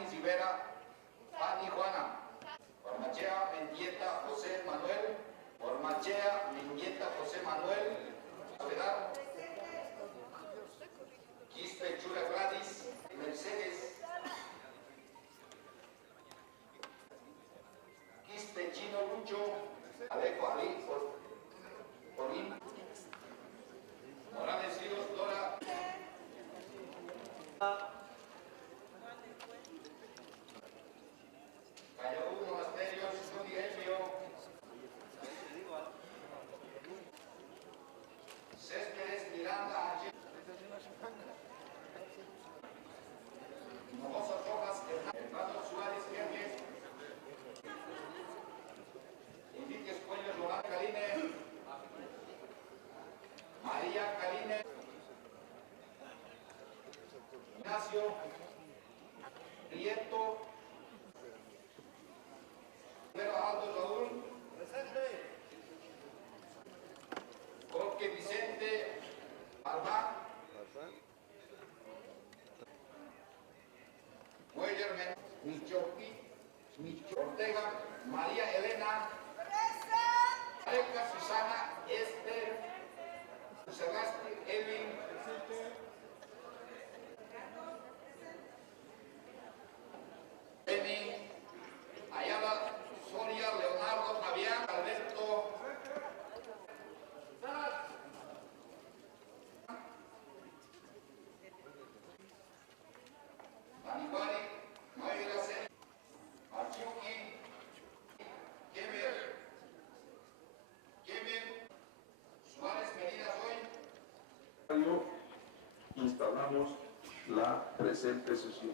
Fanny Rivera, Fanny Juana. Ormachea Mendieta José Manuel. Ormachea Mendieta José Manuel. Soledad. Quispe Chura Gladys. Mercedes. Quispe Chino Lucho. Alejo Ali. Polín. Morales Ríos Dora. Cayabú Monasterios Rudy Elvio. Céspedes Miranda Ángel. Hinojosa Rojas Hernando Suárez Guerre. Enrique Escuello Román Caline. María Caline. Ignacio Prieto. Aldo Raúl. Jorge Vicente Albán. Mueller Michoqui. Ortega María Elena. Areca Susana Esther. Sagasti Elvin. Benny Ayala Sonia Leonardo Fabián Alberto. Maniguari Mayra Sen. Machuki. Kemer Suárez Medina Hoy. Instalamos la presente sesión.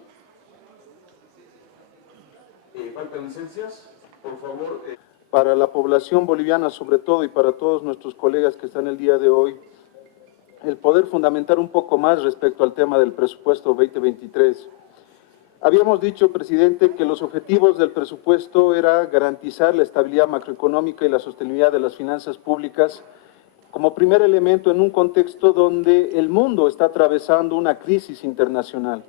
¿Faltan licencias? Por favor. Para la población boliviana sobre todo y para todos nuestros colegas que están el día de hoy, el poder fundamentar un poco más respecto al tema del presupuesto 2023. Habíamos dicho, presidente, que los objetivos del presupuesto era garantizar la estabilidad macroeconómica y la sostenibilidad de las finanzas públicas como primer elemento en un contexto donde el mundo está atravesando una crisis internacional.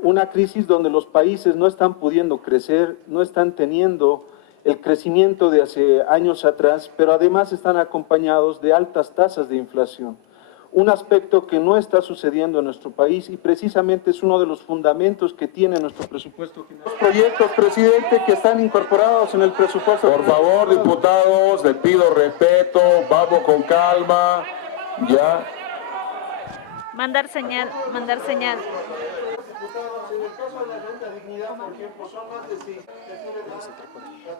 Una crisis donde los países no están pudiendo crecer, no están teniendo el crecimiento de hace años atrás, pero además están acompañados de altas tasas de inflación. Un aspecto que no está sucediendo en nuestro país y precisamente es uno de los fundamentos que tiene nuestro presupuesto final. Los proyectos, presidente, que están incorporados en el presupuesto. Por favor, diputados, les pido respeto, vamos con calma, ya. Mandar señal, mandar señal. Diputados, en el caso de la renta dignidad, por ejemplo, son más de 6 las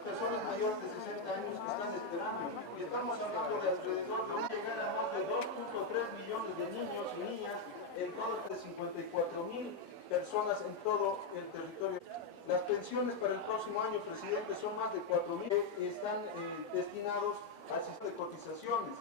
personas mayores de 60 años que están esperando. Y estamos hablando de alrededor de llegar a más de 2.3 millones de niños y niñas en todo el 54.000 personas en todo el territorio. Las pensiones para el próximo año, presidente, son más de 4.000 que están destinados al sistema de cotizaciones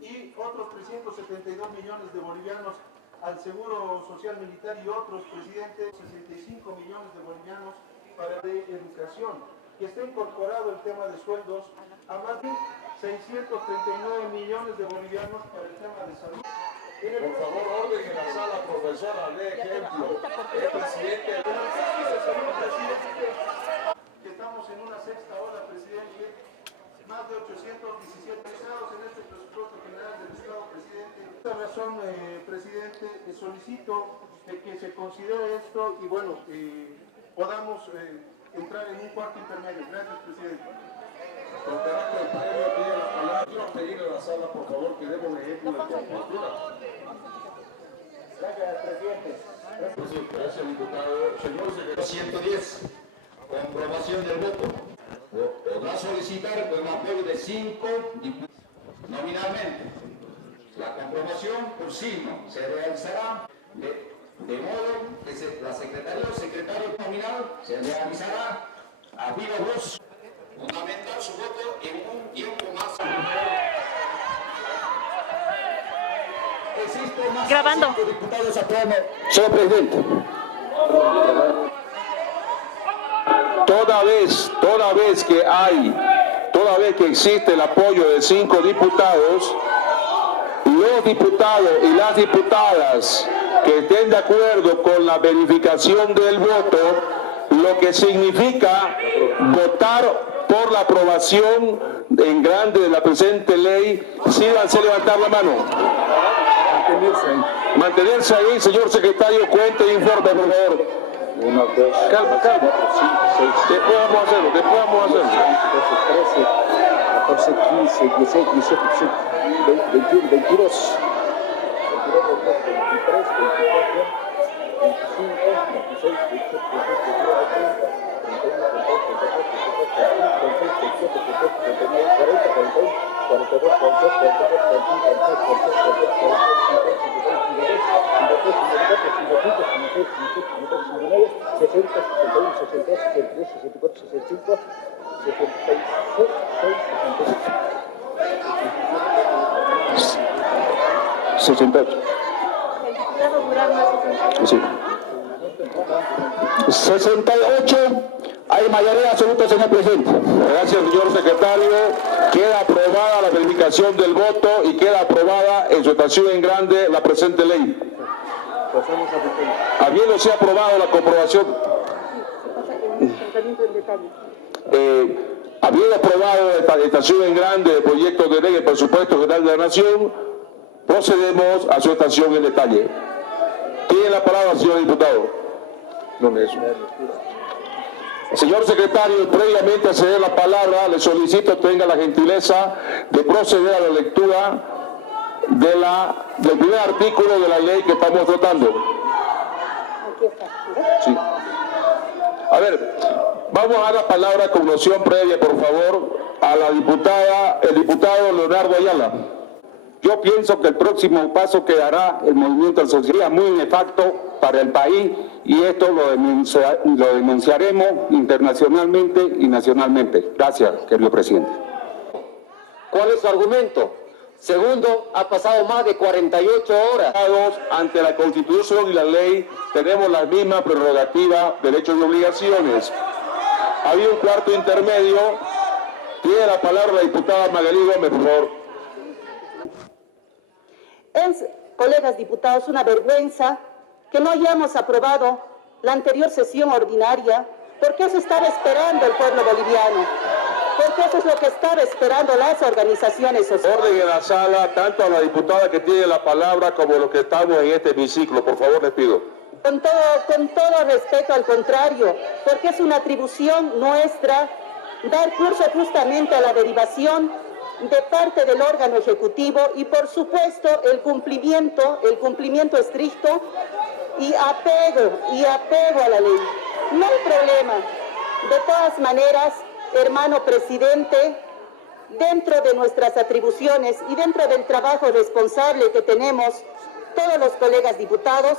y otros 372 millones de bolivianos al Seguro Social Militar y otros, presidente, 65 millones de bolivianos para de educación, que está incorporado el tema de sueldos a más de 639 millones de bolivianos para el tema de salud. Por favor, orden en la sala, profesora, de ejemplo. Presidente. Que estamos en una sexta ola, presidente. Más de 817 pesados en este presupuesto general del Estado, presidente. Por esta razón, presidente, solicito que se considere esto y bueno, podamos entrar en un cuarto intermedio. Gracias, presidente. Con carácter previo, pide la palabra. Quiero pedirle a la sala, por favor, que demos ejemplo de compostura. Gracias, presidente. Gracias, diputado. Señor secretario. 110. Comprobación del voto. Podrá solicitar con apoyo de 5 diputados nominalmente. La comprobación por signo se realizará de modo que la secretaria o secretario nominal se realizará a viva voz. Fundamentar su voto en un tiempo más. Existe más Grabando. de 5 diputados aprueban. Señor presidente. Toda vez que existe el apoyo de 5 diputados, los diputados y las diputadas que estén de acuerdo con la verificación del voto lo que significa votar por la aprobación en grande de la presente ley. Síganse levantar la mano. Mantenerse ahí, señor secretario, cuente e informe, por favor. 1, 2, Calma, calma. 5, 6, Después vamos a hacerlo, después vamos a hacerlo. 12, 13, 14, 15, 16, 17, 18, 20, 21, 22. 23, 24, 25, 26, 28, 68. Sí. 68. Hay mayoría absoluta, señor presidente. Gracias, señor secretario. Queda aprobada la verificación del voto y queda aprobada en su estación en grande la presente ley. Habiéndose aprobado la comprobación. Habiendo aprobado esta estación en grande el proyecto de ley del presupuesto general de la Nación, procedemos a su estación en detalle. Tiene la palabra, señor diputado. ¿Dónde es? Señor secretario, previamente a ceder la palabra, le solicito tenga la gentileza de proceder a la lectura del primer artículo de la ley que estamos votando. Sí. A ver, vamos a dar la palabra con noción previa, por favor, a la diputada, el diputado Leonardo Ayala. Yo pienso que el próximo paso que dará el movimiento social sería muy nefasto para el país y esto lo denunciaremos internacionalmente y nacionalmente. Gracias, querido presidente. ¿Cuál es su argumento? Segundo, ha pasado más de 48 horas. Ante la Constitución y la ley tenemos las mismas prerrogativas, derechos y obligaciones. Había un cuarto intermedio. Tiene la palabra la diputada Magalí Gómez, por favor. Es, colegas diputados, una vergüenza que no hayamos aprobado la anterior sesión ordinaria, porque eso estaba esperando el pueblo boliviano, porque eso es lo que estaba esperando las organizaciones sociales. Orden en la sala, tanto a la diputada que tiene la palabra como a los que estamos en este hemiciclo. Por favor, les pido. Con todo respeto, al contrario, porque es una atribución nuestra dar curso justamente a la derivación de parte del órgano ejecutivo y, por supuesto, el cumplimiento estricto y apego a la ley. No hay problema. De todas maneras, hermano presidente, dentro de nuestras atribuciones y dentro del trabajo responsable que tenemos todos los colegas diputados,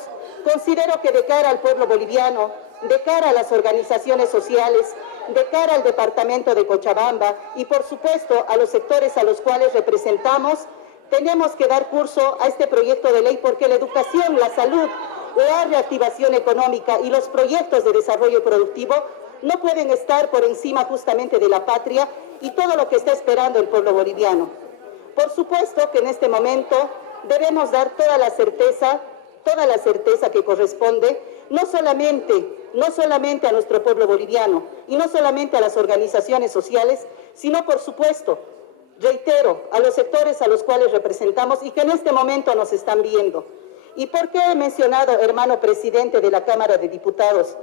considero que de cara al pueblo boliviano, de cara a las organizaciones sociales, de cara al departamento de Cochabamba y por supuesto a los sectores a los cuales representamos, tenemos que dar curso a este proyecto de ley porque la educación, la salud, la reactivación económica y los proyectos de desarrollo productivo no pueden estar por encima justamente de la patria y todo lo que está esperando el pueblo boliviano. Por supuesto que en este momento debemos dar toda la certeza que corresponde, no solamente a nuestro pueblo boliviano y no solamente a las organizaciones sociales, sino por supuesto, reitero, a los sectores a los cuales representamos y que en este momento nos están viendo. ¿Y por qué he mencionado, hermano presidente de la Cámara de Diputados,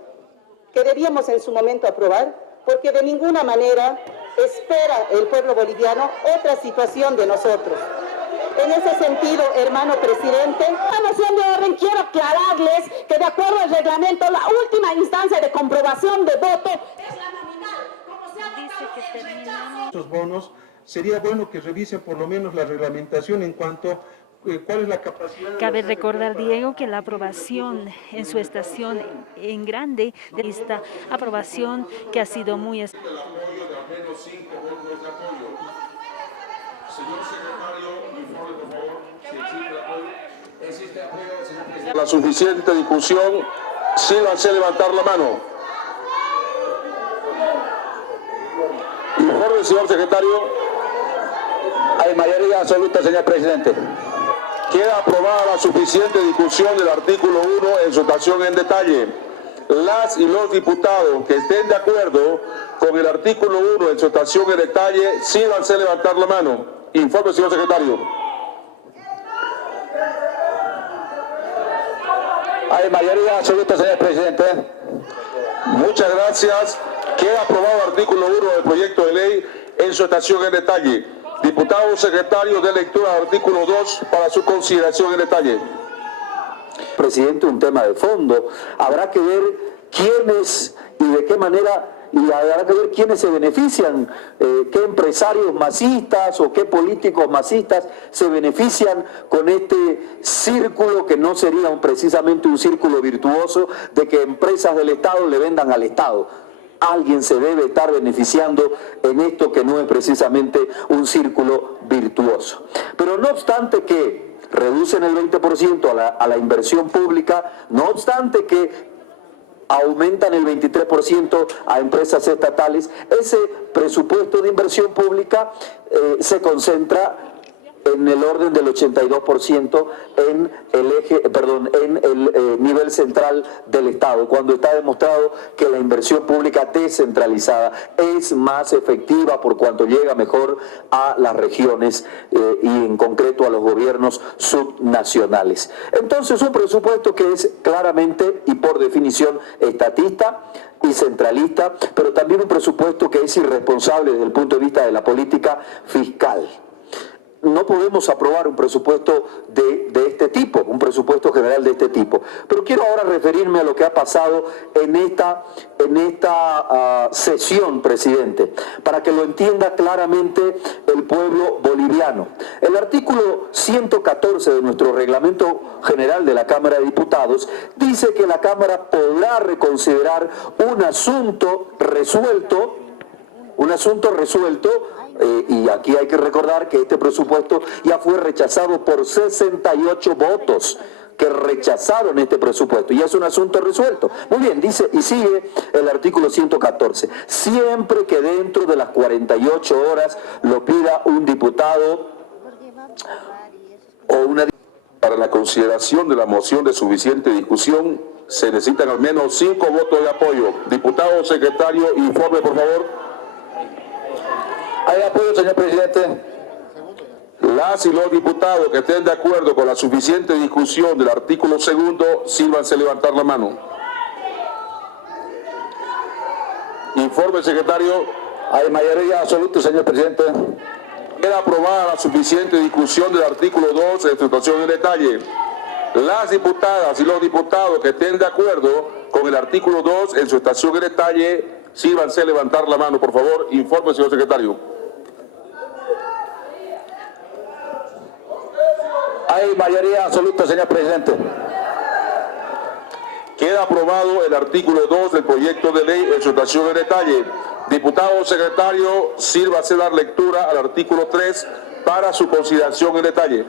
que debíamos en su momento aprobar? Porque de ninguna manera espera el pueblo boliviano otra situación de nosotros. En ese sentido, hermano presidente, la moción de orden quiero aclararles que de acuerdo al reglamento, la última instancia de comprobación de voto es la nominal. Como se ha Dice que terminamos. Estos bonos, sería bueno que revisen por lo menos la reglamentación en cuanto cuál es la capacidad. Cabe recordar, Diego, que la aprobación en su estación en grande de esta aprobación que ha sido muy... El apoyo de al menos 5 votos de apoyo. Señor secretario, informe por favor si existe el apoyo. ¿Existe apoyo, señor presidente? La suficiente discusión, síganse levantar la mano. Informe, señor secretario. Hay mayoría absoluta, señor presidente. Queda aprobada la suficiente discusión del artículo 1 en su estación en detalle. las y los diputados que estén de acuerdo con el artículo 1 en su votación en detalle, síganse a levantar la mano. Informe, señor secretario. Hay mayoría absoluta, señor presidente. Muchas gracias. Queda aprobado el artículo 1 del proyecto de ley en su votación en detalle. Diputado secretario, de lectura del artículo 2 para su consideración en detalle. Presidente, un tema de fondo. Habrá que ver quiénes y de qué manera, y habrá que ver quiénes se benefician, qué empresarios masistas o qué políticos masistas se benefician con este círculo que no sería precisamente un círculo virtuoso de que empresas del Estado le vendan al Estado. Alguien se debe estar beneficiando en esto que no es precisamente un círculo virtuoso. Pero no obstante que reducen el 20% a la inversión pública, no obstante que aumentan el 23% a empresas estatales, ese presupuesto de inversión pública se concentra en el orden del 82% en el nivel central del Estado, cuando está demostrado que la inversión pública descentralizada es más efectiva por cuanto llega mejor a las regiones y en concreto a los gobiernos subnacionales. Entonces, un presupuesto que es claramente y por definición estatista y centralista, pero también un presupuesto que es irresponsable desde el punto de vista de la política fiscal. No podemos aprobar un presupuesto de este tipo, un presupuesto general de este tipo. Pero quiero ahora referirme a lo que ha pasado en esta sesión, presidente, para que lo entienda claramente el pueblo boliviano. El artículo 114 de nuestro reglamento general de la Cámara de Diputados dice que la Cámara podrá reconsiderar un asunto resuelto, y aquí hay que recordar que este presupuesto ya fue rechazado por 68 votos que rechazaron este presupuesto, y es un asunto resuelto. Muy bien, dice y sigue el artículo 114. Siempre que dentro de las 48 horas lo pida un diputado o una... Para la consideración de la moción de suficiente discusión, se necesitan al menos 5 votos de apoyo. Diputado secretario, informe, por favor. Hay apoyo, señor presidente. Las y los diputados que estén de acuerdo con la suficiente discusión del artículo 2, sírvanse a levantar la mano. Informe, secretario. Hay mayoría absoluta, señor presidente. Queda aprobada la suficiente discusión del artículo 2 en su votación en detalle. Las diputadas y los diputados que estén de acuerdo con el artículo 2 en su votación en detalle, sírvanse a levantar la mano, por favor. Informe, señor secretario. Hay mayoría absoluta, señor presidente. Queda aprobado el artículo 2 del proyecto de ley en su votación en detalle. Diputado secretario, sírvase dar lectura al artículo 3 para su consideración en detalle.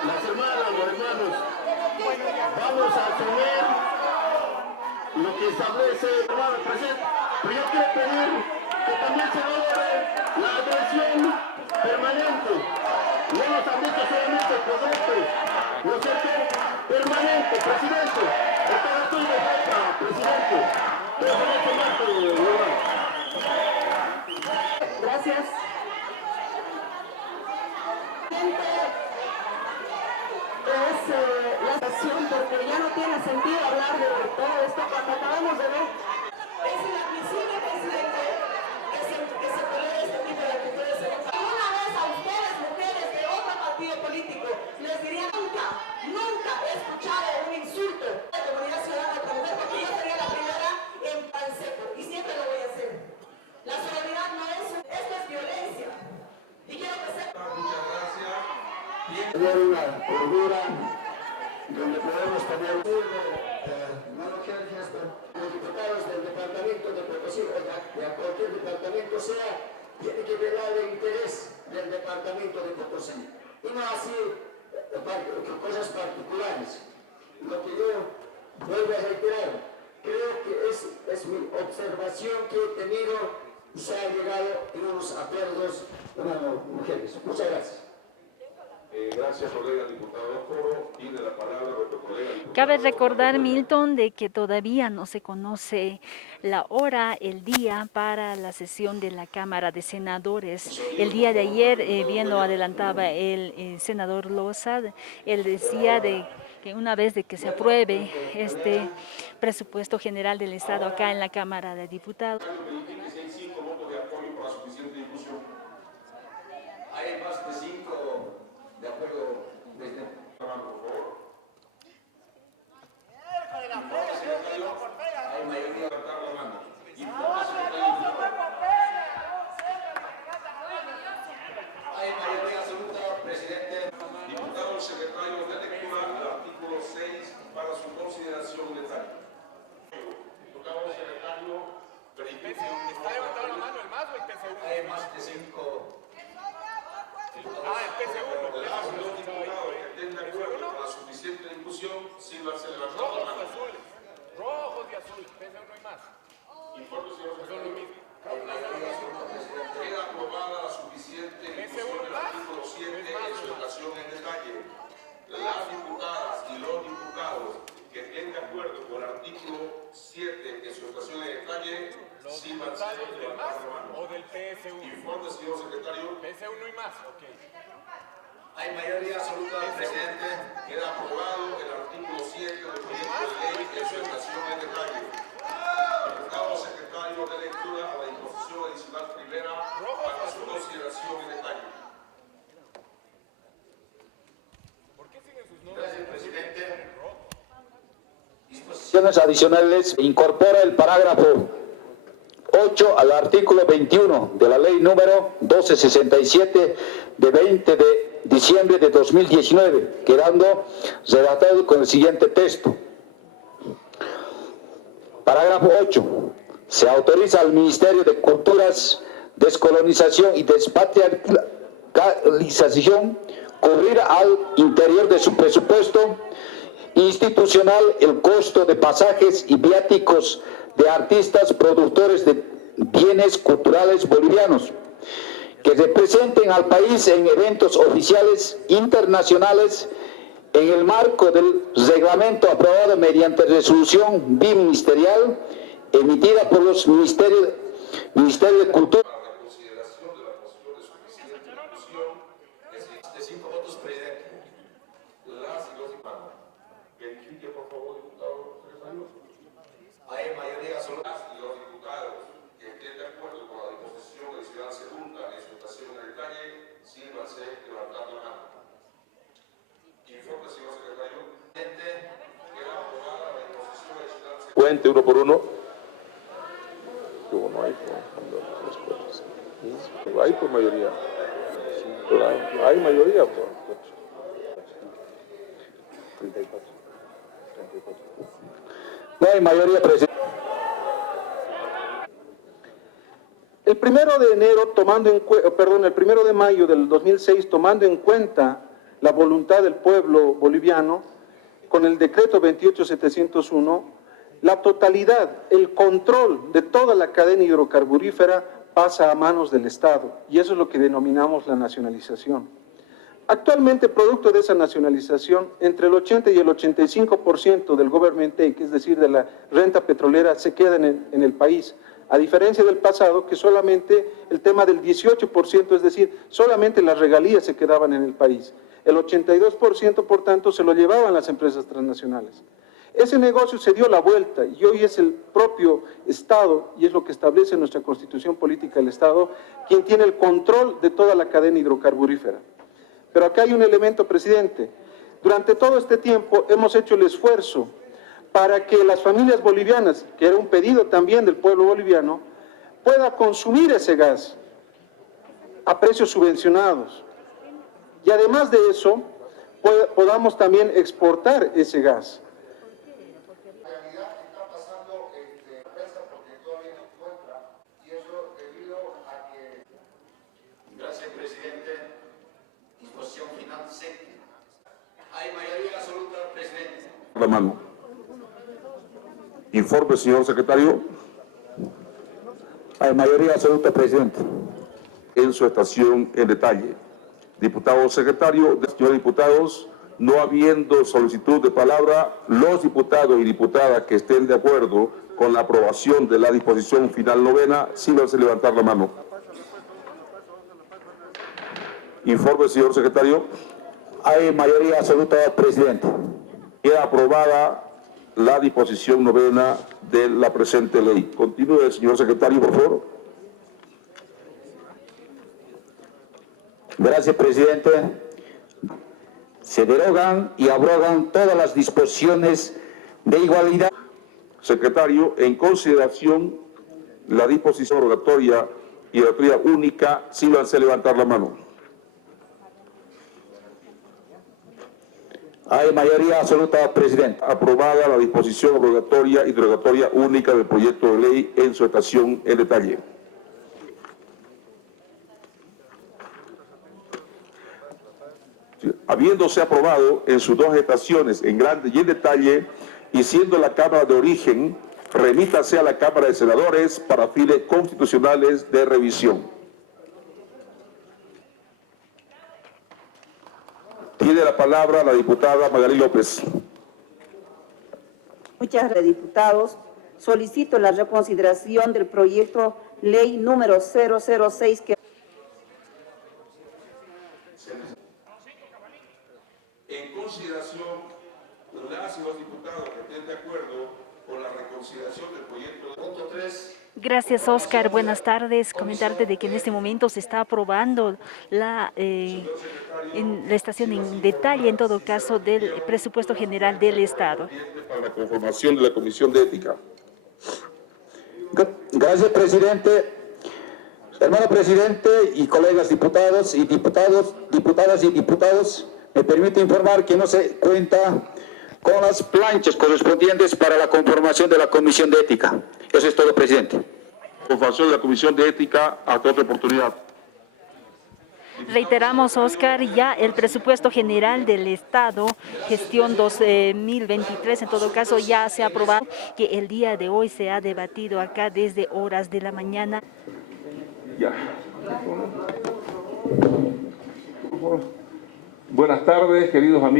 Las hermanas, los hermanos, vamos a asumir lo que establece el hermano presente, pero yo quiero pedir que también se valore la agresión permanente. No nos han dicho solamente correctos, ¿no es cierto? Permanente, presidente. Esta no estoy de falta, presidente. Pero no se mate, Lola. Gracias. Es la sesión porque ya no tiene sentido hablar de todo esto cuando acabamos de ver. Es inadmisible, presidente, que se pelee este tipo de actitudes. Una vez a ustedes, mujeres de otro partido político, les diría nunca he escuchado un insulto de la comunidad ciudadana a otra mujer, porque yo sería la primera en pan seco y siempre lo voy a hacer. La solidaridad no es, esto es violencia. Y quiero que sepan. Muchas gracias. Tener una cordura donde podemos tener no lo quiero decir esto. Los diputados del departamento de Potosí o de cualquier departamento sea, tiene que velar el interés del departamento de Potosí y no así cosas particulares. Lo que yo vuelvo a reiterar, creo que es mi observación que he tenido, se ha llegado en unos acuerdos con las mujeres. Muchas gracias. Gracias, colega diputado Foro. Tiene la palabra nuestro colega diputado. Cabe recordar, Milton, de que todavía no se conoce la hora, el día para la sesión de la Cámara de Senadores. El día de ayer, bien lo adelantaba el senador Loza, él decía de que una vez de que se apruebe este presupuesto general del Estado acá en la Cámara de Diputados. Hay más de 5 de acuerdo, presidente. Por favor. Hay mayoría de levantar la mano. Hay mayoría absoluta, presidente. Diputado secretario de lectura del artículo 6 para su consideración de detalle. Diputado secretario, verifique. ¿Está levantando la mano el MAS o el PSU? Hay más de 5. El PSU. Los diputados que estén de acuerdo con la suficiente discusión, sírvanse levantando la mano. Rojos y azules. PSU no hay más. Informe, señor Son lo mismo. Queda aprobada la suficiente discusión del artículo 7 en su explicación en detalle. Las diputadas y los diputados que estén de acuerdo con el artículo 7 en su explicación en detalle, sírvanse levantando la mano. O del PSU. Informe, señor secretario. PSU no hay más. Ok. Hay mayoría absoluta, presidente. Queda aprobado el artículo 7 del proyecto de ley en su explicación en detalle. Diputado secretario de lectura a la disposición adicional primera para su consideración en detalle. ¿Por qué siguen sus nombres? Gracias, presidente. Disposiciones adicionales incorpora el parágrafo 8 al artículo 21 de la ley número 1267 de 20 de diciembre de 2019, quedando redactado con el siguiente texto. Parágrafo 8. Se autoriza al Ministerio de Culturas, Descolonización y Despatriarcalización cubrir al interior de su presupuesto institucional el costo de pasajes y viáticos de artistas productores de bienes culturales bolivianos que representen al país en eventos oficiales internacionales en el marco del reglamento aprobado mediante resolución biministerial emitida por los Ministerios de Cultura. Para la consideración de la moción de suficiente discusión, De 5 votos, presidente. las y los diputados. Verifique, por favor, diputado secretario. Hay mayoría absoluta. Las y los diputados que estén de acuerdo con la disposición adicional segunda en su explicación en detalle, sírvanse levantando la mano. Informe, señor secretario. Queda aprobada la disposición adicional segunda. Cuente uno por uno. Hay por mayoría. Hay mayoría. No hay mayoría, presidente. El 1 de enero, el 1 de mayo del 2006, tomando en cuenta la voluntad del pueblo boliviano, con el decreto 28701, la totalidad, el control de toda la cadena hidrocarburífera pasa a manos del Estado, y eso es lo que denominamos la nacionalización. Actualmente, producto de esa nacionalización, entre el 80 y el 85% del government take, es decir, de la renta petrolera, se queda en el país, a diferencia del pasado, que solamente el tema del 18%, es decir, solamente las regalías se quedaban en el país. El 82%, por tanto, se lo llevaban las empresas transnacionales. Ese negocio se dio la vuelta y hoy es el propio Estado, y es lo que establece nuestra Constitución Política del Estado, quien tiene el control de toda la cadena hidrocarburífera. Pero acá hay un elemento, presidente. Durante todo este tiempo hemos hecho el esfuerzo para que las familias bolivianas, que era un pedido también del pueblo boliviano, pueda consumir ese gas a precios subvencionados. Y además de eso, podamos también exportar ese gas. Gracias, presidente. Disposición final séptima. Hay mayoría absoluta, presidente. La mano. Informe, señor secretario. Hay mayoría absoluta, presidente. En su estación en detalle. Diputado secretario, señores diputados, no habiendo solicitud de palabra, los diputados y diputadas que estén de acuerdo con la aprobación de la disposición final novena, síganse levantar la mano. Informe, señor secretario. Hay mayoría absoluta, presidente. Queda aprobada la disposición novena de la presente ley. Continúe, señor secretario, por favor. Gracias, presidente. Se derogan y abrogan todas las disposiciones de igualdad. Secretario, en consideración la disposición rogatoria y oratoria única, síganse levantar la mano. Hay mayoría absoluta, presidente. Aprobada la disposición rogatoria y derogatoria única del proyecto de ley en su estación en detalle. Habiéndose aprobado en sus dos estaciones en grande y en detalle, y siendo la Cámara de origen, remítase a la Cámara de Senadores para fines constitucionales de revisión. Tiene la palabra la diputada Magali López. Muchas gracias, diputados. Solicito la reconsideración del proyecto ley número 006 que... En consideración, las y los diputados que estén de acuerdo con la reconsideración del proyecto de punto 3. Gracias, Oscar. Buenas tardes. Comentarte de que en este momento se está aprobando la estación en detalle, en todo caso, del presupuesto general del Estado. Para la conformación de la Comisión de Ética. Gracias, presidente. Hermano presidente y colegas diputados y diputadas y diputados, me permite informar que no se cuenta con las planchas correspondientes para la conformación de la Comisión de Ética. Eso es todo, presidente. Conformación de la Comisión de Ética, hasta otra oportunidad. Reiteramos, Oscar, ya el presupuesto general del Estado, gestión 2023, en todo caso, ya se ha aprobado, que el día de hoy se ha debatido acá desde horas de la mañana. Ya. Buenas tardes, queridos amigos.